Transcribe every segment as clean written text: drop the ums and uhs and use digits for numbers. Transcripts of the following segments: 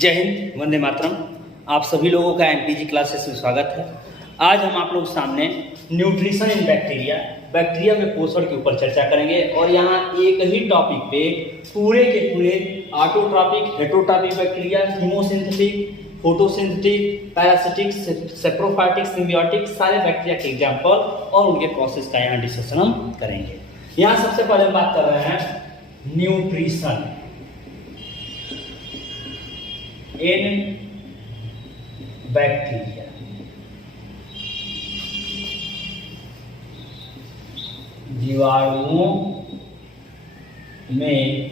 जय हिंद, वंदे मातरम। आप सभी लोगों का एनपीजी क्लासेस में स्वागत है। आज हम आप लोग सामने न्यूट्रिशन इन बैक्टीरिया में पोषण के ऊपर चर्चा करेंगे और यहाँ एक ही टॉपिक पे पूरे के पूरे autotrophic, heterotrophic bacteria, chemosynthetic, photosynthetic, parasitic, saprophytic, symbiotic सारे बैक्टीरिया के एग्जाम्पल और उनके प्रोसेस का यहाँ डिस्कशन हम करेंगे। यहाँ सबसे पहले हम बात कर रहे हैं न्यूट्रिशन इन बैक्टीरिया। जीवाणुओं में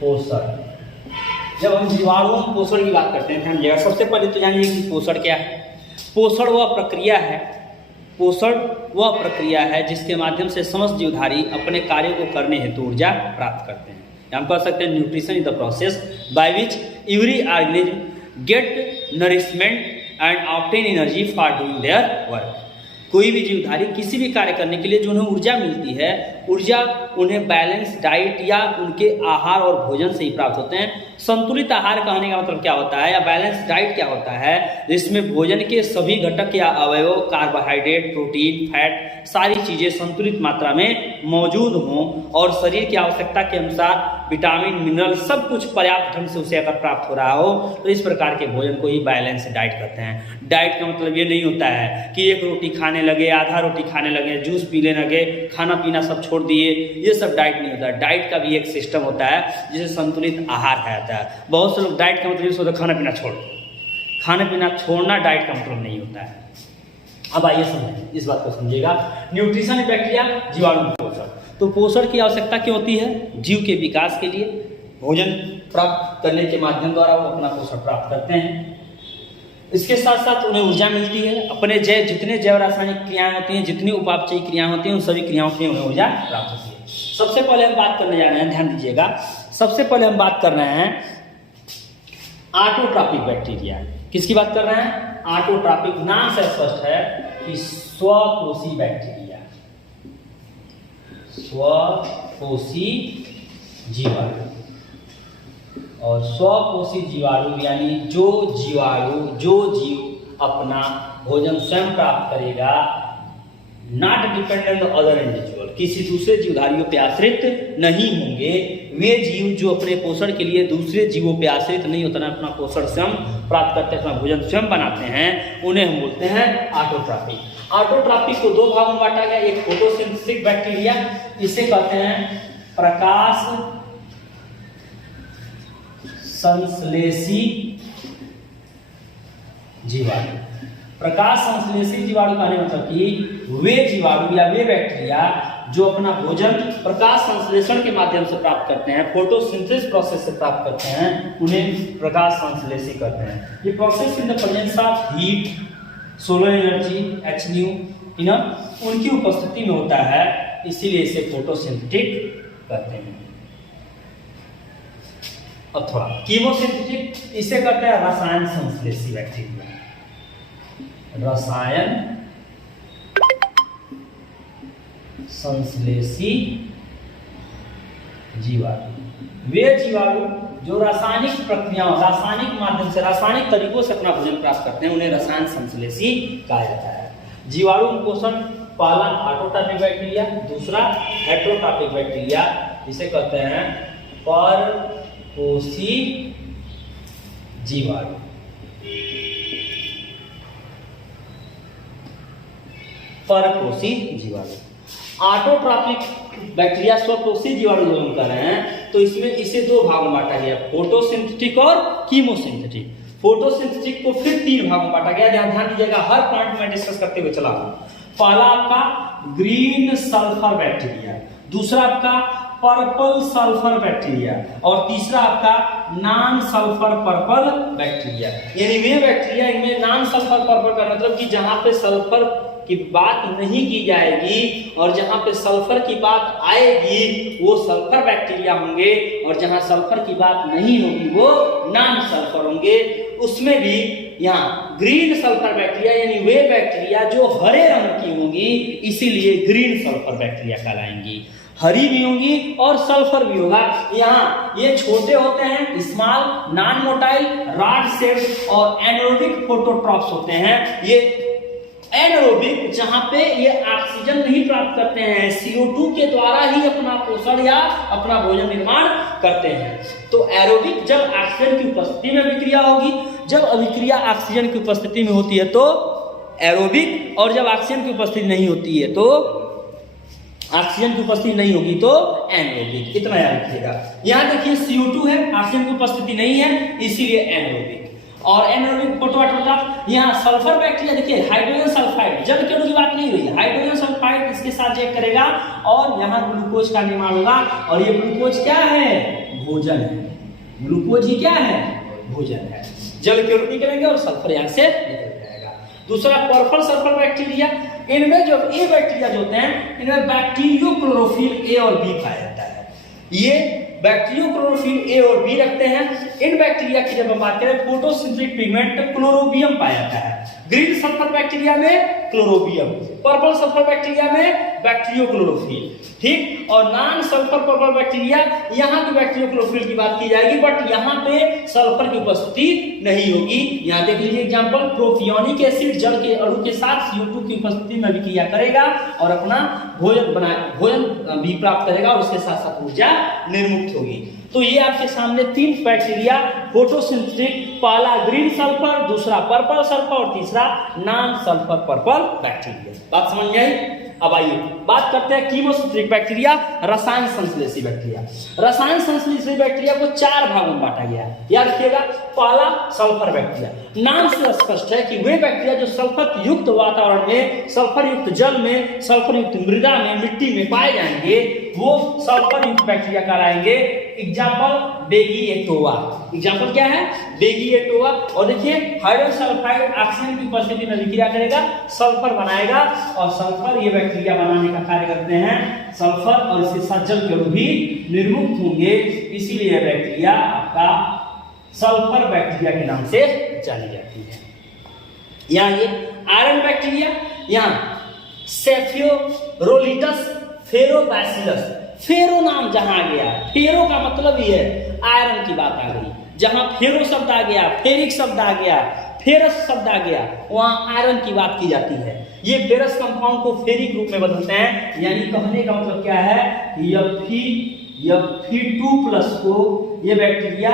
पोषण। जब हम जीवाणुओं में पोषण की बात करते हैं ध्यान, सबसे पहले तो जानिए कि पोषण क्या है। पोषण वह प्रक्रिया है जिसके माध्यम से समस्त जीवधारी अपने कार्यों को करने हेतु ऊर्जा प्राप्त करते हैं। हम कह सकते हैं nutrition is the process by which every organism gate nourishment and obtain energy for doing their work. कोई भी जीवधारी किसी भी कार्य करने के लिए जो उन्हें ऊर्जा मिलती है, ऊर्जा उन्हें बैलेंस डाइट या उनके आहार और भोजन से ही प्राप्त होते हैं। संतुलित आहार कहने का मतलब क्या होता है या बैलेंस डाइट क्या होता है, जिसमें भोजन के सभी घटक या अवयव, कार्बोहाइड्रेट, प्रोटीन, फैट सारी चीजें संतुलित मात्रा में मौजूद हों और शरीर की आवश्यकता के अनुसार विटामिन, मिनरल सब कुछ पर्याप्त ढंग से उसे अगर प्राप्त हो रहा हो तो इस प्रकार के भोजन को ही बैलेंस डाइट कहते हैं। डाइट का मतलब ये नहीं होता है कि एक रोटी खाने लगे, आधा रोटी खाने लगे, जूस पीने लगे, खाना पीना सब छोड़ दिए, ये सब डाइट नहीं होता है। डाइट का भी एक सिस्टम होता है जिसे संतुलित आहार कहा जाता है। बहुत से लोग डाइट का मतलब ये सोचते खाना पीना छोड़, खाना पीना छोड़ना डाइट का मतलब नहीं होता है। अब आइए समझें, इस बात को समझिएगा। न्यूट्रिशन इन बैक्टीरिया, जीवाणु पोषण। तो पोषण की आवश्यकता क्यों होती है? जीव के विकास के लिए भोजन प्राप्त करने के माध्यम द्वारा वो अपना पोषण प्राप्त करते हैं। इसके साथ साथ उन्हें ऊर्जा मिलती है। अपने जितने जैव रासायनिक क्रियाएं होती हैं, जितनी उपापचयी क्रियाएं होती हैं, उन सभी क्रियाओं से उन्हें ऊर्जा प्राप्त होती है। सबसे पहले हम बात करने जा रहे हैं, ध्यान दीजिएगा। सबसे पहले हम बात कर रहे हैं ऑटोट्रॉपिक बैक्टीरिया। किसकी बात कर रहे हैं? ऑटोट्रॉपिक। नाम से स्पष्ट है कि स्वपोषी बैक्टीरिया, स्वपोषी जीवाणु। और स्वपोषी जीवाणु यानी जो जीव अपना भोजन स्वयं प्राप्त करेगा, not dependent on other individual, किसी दूसरे जीवधारियों पे आश्रित नहीं होंगे। वे जीव जो अपने पोषण के लिए दूसरे जीवों पे आश्रित नहीं होते, अपना पोषण स्वयं प्राप्त करते हैं, अपना भोजन स्वयं बनाते हैं, उन्हें हम बोलते हैं ऑटोट्रॉपिक। ऑटोट्रॉपिक को दो भागों में बांटा गया। एक फोटोसिंथेटिक बैक्टीरिया, इसे कहते हैं प्रकाश संश्लेषी जीवाणु। प्रकाश संश्लेषी जीवाणु कहने मतलब कि वे जीवाणु या वे बैक्टीरिया जो अपना भोजन प्रकाश संश्लेषण के माध्यम से प्राप्त करते हैं, फोटोसिंथेसिस प्रोसेस से प्राप्त करते हैं, उन्हें प्रकाश संश्लेषी कहते हैं। ये process in the presence of heat, solar energy, HNU उनकी उपस्थिति में होता है, इसीलिए इसे फोटोसिंथेटिक कहते हैं। अब थोड़ा कीमोसिंथेटिक, इसे कहते हैं रसायन संश्लेषी बैक्टीरिया। रसायन संश्लेषी जीवाणु वे जीवाणु जो रासायनिक प्रक्रियाओं, रासायनिक माध्यम से, रासायनिक तरीकों से अपना भोजन प्राप्त करते हैं, उन्हें रसायन संश्लेषी कहा जाता है। जीवाणु पोषण, पहला ऑटोट्रॉपिक बैक्टीरिया, दूसरा हेटरोट्रॉपिक बैक्टीरिया, जिसे कहते हैं परपोषी जीवाणु। परपोषी जीवाणु। ऑटोट्रॉपिक बैक्टीरिया, स्वपोषी जीवाणु जो हम कर रहे हैं, तो इसमें इसे दो भागों में बांटा गया, फोटोसिंथेटिक और कीमोसिंथेटिक। फोटोसिंथेटिक को फिर तीन भागों में बांटा गया। ध्यान दीजिएगा, हर पॉइंट में डिस्कस करते हुए चला हूं। पहला आपका ग्रीन सल्फर बैक्टीरिया, दूसरा आपका पर्पल सल्फर बैक्टीरिया और तीसरा आपका नॉन सल्फर पर्पल बैक्टीरिया। यानी वे बैक्टीरिया, इनमें नॉन सल्फर पर्पल का मतलब कि जहां पे सल्फर की बात नहीं की जाएगी और जहां पे सल्फर की बात आएगी वो सल्फर बैक्टीरिया होंगे, और जहां सल्फर की बात नहीं होगी वो नॉन सल्फर होंगे। उसमें भी यहाँ ग्रीन सल्फर बैक्टीरिया यानी वे बैक्टीरिया जो हरे रंग की होंगी, इसीलिए ग्रीन सल्फर बैक्टीरिया कहलाएंगी। हरी भी होंगी और सल्फर भी होगा। यहाँ ये छोटे होते हैं, small, non motile, rod shape और एनारोबिक फोटोट्रॉप्स होते हैं। ये एनारोबिक जहां पे ये ऑक्सीजन नहीं प्राप्त करते हैं, CO2 के द्वारा ही अपना पोषण या अपना भोजन निर्माण करते हैं। तो एरोबिक जब ऑक्सीजन की उपस्थिति में अभिक्रिया होगी, जब अभिक्रिया ऑक्सीजन की उपस्थिति में होती है तो एरोबिक, और जब ऑक्सीजन की उपस्थिति नहीं होती है तो ऑक्सीजन की उपस्थिति नहीं होगी तो एनारोबिक। इतना याद रखिएगा। यहाँ देखिए CO2 है, ऑक्सीजन की उपस्थिति नहीं है, इसीलिए एनारोबिक। और एनारोबिक फोटोट्रॉप, यहाँ सल्फर बैक्टीरिया देखिए, हाइड्रोजन सल्फाइड, जल के अणु की बात नहीं हुई, हाइड्रोजन सल्फाइड इसके साथ रिएक्ट करेगा और यहाँ ग्लूकोज का निर्माण होगा। और ये ग्लूकोज क्या है? भोजन है। ग्लूकोज ही क्या है? भोजन है। जल के अणु निकलेंगे और सल्फर यहाँ से निकल जाएगा। दूसरा पर्पल सल्फर बैक्टीरिया, इनमें जो ए बैक्टीरिया जो होते हैं, इनमें बैक्टीरियो क्लोरोफिल ए और बी पाया जाता है। ये बैक्टीरियो क्लोरोफिल ए और बी रखते हैं। इन बैक्टीरिया की जब हम बात करें, फोटोसिंथेटिक पिगमेंट क्लोरोबियम पाया जाता है। ग्रीन सल्फर बैक्टीरिया में क्लोरोबियम, पर्पल सल्फर बैक्टीरिया में बैक्टीरियो क्लोरोफिल, ठीक। और नॉन सल्फर पर्पल बैक्टीरिया, यहाँ की बैक्टीरियो क्लोरोफिल की बात की जाएगी, बट यहाँ पे सल्फर की उपस्थिति नहीं होगी। यहाँ देख लीजिए एग्जांपल, प्रोपियोनिक एसिड जल के अणु के साथ CO2 की उपस्थिति में अभिक्रिया करेगा और अपना भोजन भी प्राप्त करेगा और उसके साथ साथ ऊर्जा निर्मुक्त होगी। तो ये आपके सामने 3 बैक्टीरिया फोटोसिंथेटिक, पहला ग्रीन सल्फर, दूसरा पर्पल सल्फर और तीसरा नॉन सल्फर पर्पल बैक्टीरिया। बात समझ में आई? अब आइए बात करते हैं कीमोसिंथेटिक बैक्टीरिया, रसायन संश्लेषी बैक्टीरिया। रसायन संश्लेषी बैक्टीरिया को 4 भागों में बांटा गया है, याद रखिएगा। पहला सल्फर बैक्टीरिया, नाम से स्पष्ट है कि वे बैक्टीरिया जो सल्फर युक्त वातावरण में, सल्फर युक्त जल में, सल्फर युक्त मृदा में, मिट्टी में पाए जाएंगे, वो सल्फर युक्त बैक्टीरिया कहलाएंगे। एग्जाम्पल बेगिएटोवा, एग्जाम्पल क्या है? बेगिएटोवा। और देखिए हाइड्रोजन सल्फाइड ऑक्सीजन की उपस्थिति में अभिक्रिया करेगा, सल्फर बनाएगा और सल्फर ये बैक्टीरिया बनाने का कार्य करते हैं। सल्फर और इसके साथ जल के अणु भी निर्मुक्त होंगे, इसीलिए बैक्टीरिया आपका सल्फर बैक्टीरिया के नाम से जानी जाती है। यहाँ ये आयरन बैक्टीरिया, यहाँ सेफियोरोलिटस फेरोबैसिलस, फेरो नाम जहां आ गया, फेरो का मतलब ही है आयरन की बात आ गई। जहां फेरो शब्द आ गया, फेरिक शब्द आ गया, फेरस शब्द आ गया, वहां आयरन की बात की जाती है। ये फेरस कंपाउंड को फेरिक रूप में बदलते हैं, यानी कहने का मतलब क्या है? Fe2+ को ये बैक्टीरिया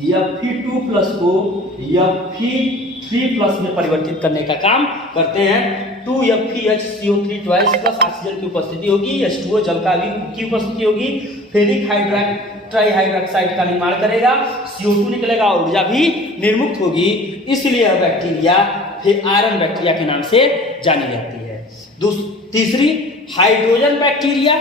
Fe2+ को Fe3+ में परिवर्तित करने का काम करते हैं। 2FeHCO3 प्लस ऑक्सीजन की उपस्थिति होगी, H2O जल का की उपस्थिति होगी, फेरिक ट्राइहाइड्रोक्साइड का निर्माण करेगा, CO2 निकलेगा और ऊर्जा भी निर्मुक्त होगी। इसलिए यह बैक्टीरिया आयरन बैक्टीरिया के नाम से जानी जाती है। तीसरी हाइड्रोजन बैक्टीरिया,